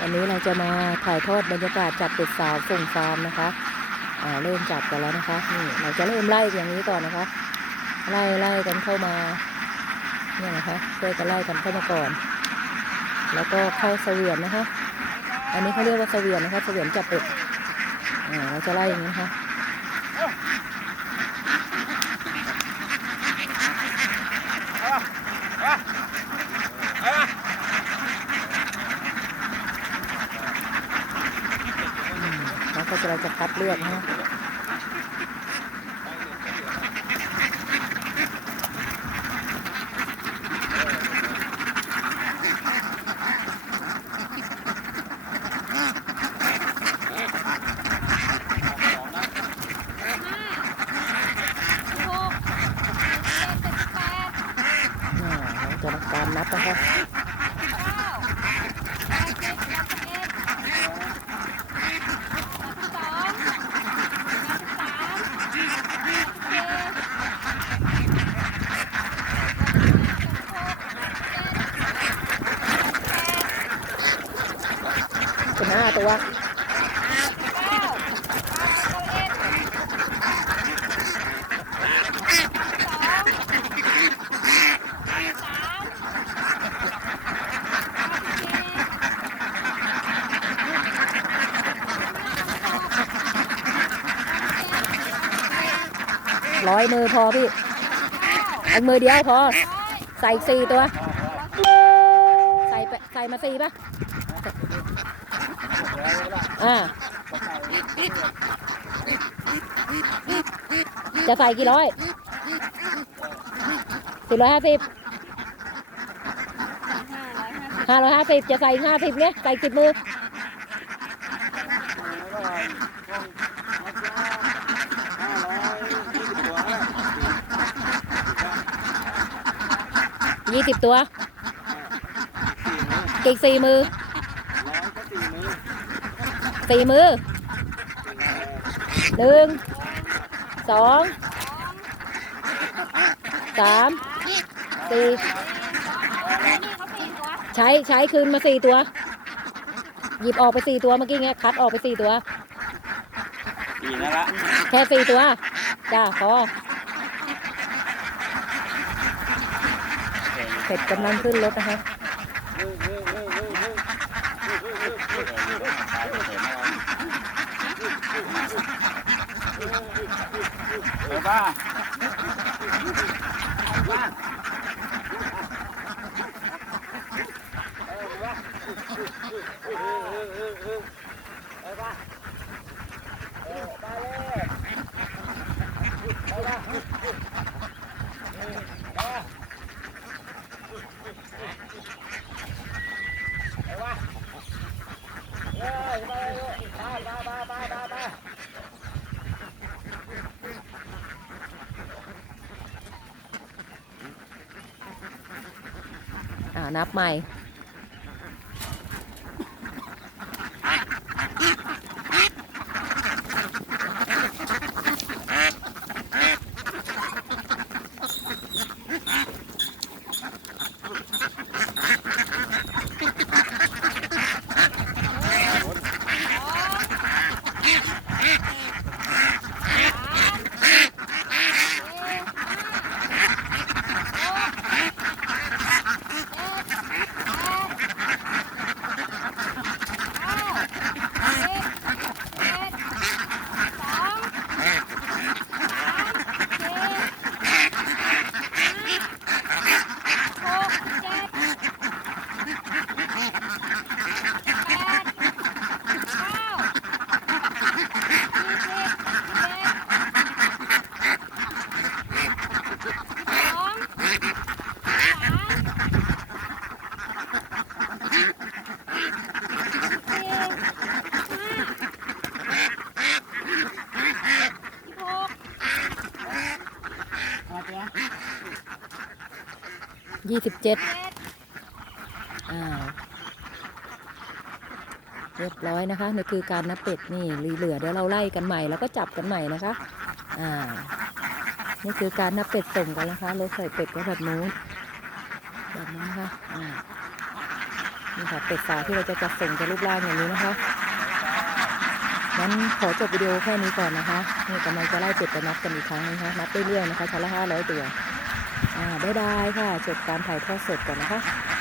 อันนี้เราจะมาถ่ายทอดบรรยากาศจับเป็ดสาวส่งฟาร์มนะคะเริ่มจับกันแล้วนะคะนี่เราจะเริ่มไล่อย่างนี้ก่อนนะคะ ไล่ไล่กันเข้ามาเนี่ยนะคะช่วยกันไล่กันเข้ามาก่อน แล้วก็เข้าเสวียนนะคะ อันนี้เขาเรียกว่าเสวียนนะคะเสวียนจับเป็ดเราจะไล่อย่างนี้นะคะอืมแล้วก็จะ เราจะคัดเลือกนะคะหกเจ็ดแปดอ่าเราจะทำการนับนะคะ เก้าแปดสิบแปดสิบเอ็ดแปดสิบสองแปดสิบสามแปดสิบสี่ เป็นห้า ตัวเก้าเอ็ดสองสามร้อยมือพอพี่เอามือเดียวพอ ใส่สี่ตัว ใส่ไปใส่มาสี่ปะ อ่าจะใส่กี่ร้อยสี่ร้อยห้าสิบห้าร้อยห้าสิบจะใส่ห้าสิบเนี่ยใส่สิบมือยี่สิบตัวอีกสี่มือ สี่มือหนึ่งสองสามสี่ใช้ใช้คืนมาสี่ตัว หยิบออกไปสี่ตัวเมื่อกี้เงี้ยคัดออกไปสี่ตัวปีนั่นละแค่สี่ตัว จ้าพอเผ็ดกำลังขึ้นรถนะคะ เดี๋ยวป้า นับใหม่ ยี่สิบเจ็ดอ้าเรียบร้อยนะคะนี่คือการนับเป็ดนี่รีเหลือเดี๋ยวเราไล่กันใหม่แล้วก็จับกันใหม่นะคะอ่านี่คือการนับเป็ดส่งกันนะคะเราใส่เป็ดไว้แบบนู้นแบบนี้นะคะอ่านี่ค่ะเป็ดสาวที่เราจะจับส่งจะรูปร่างอย่างนี้นะคะนั้นขอจบวิดีโอแค่นี้ก่อนนะคะนี่กำลังจะไล่เป็ดไปนับกันอีกครั้งนะคะนับเรื่อยๆนะคะชั้นละห้าร้อยตัว ได้ยบาค่ะจบการถ่ายทอดสดก่อนนะคะ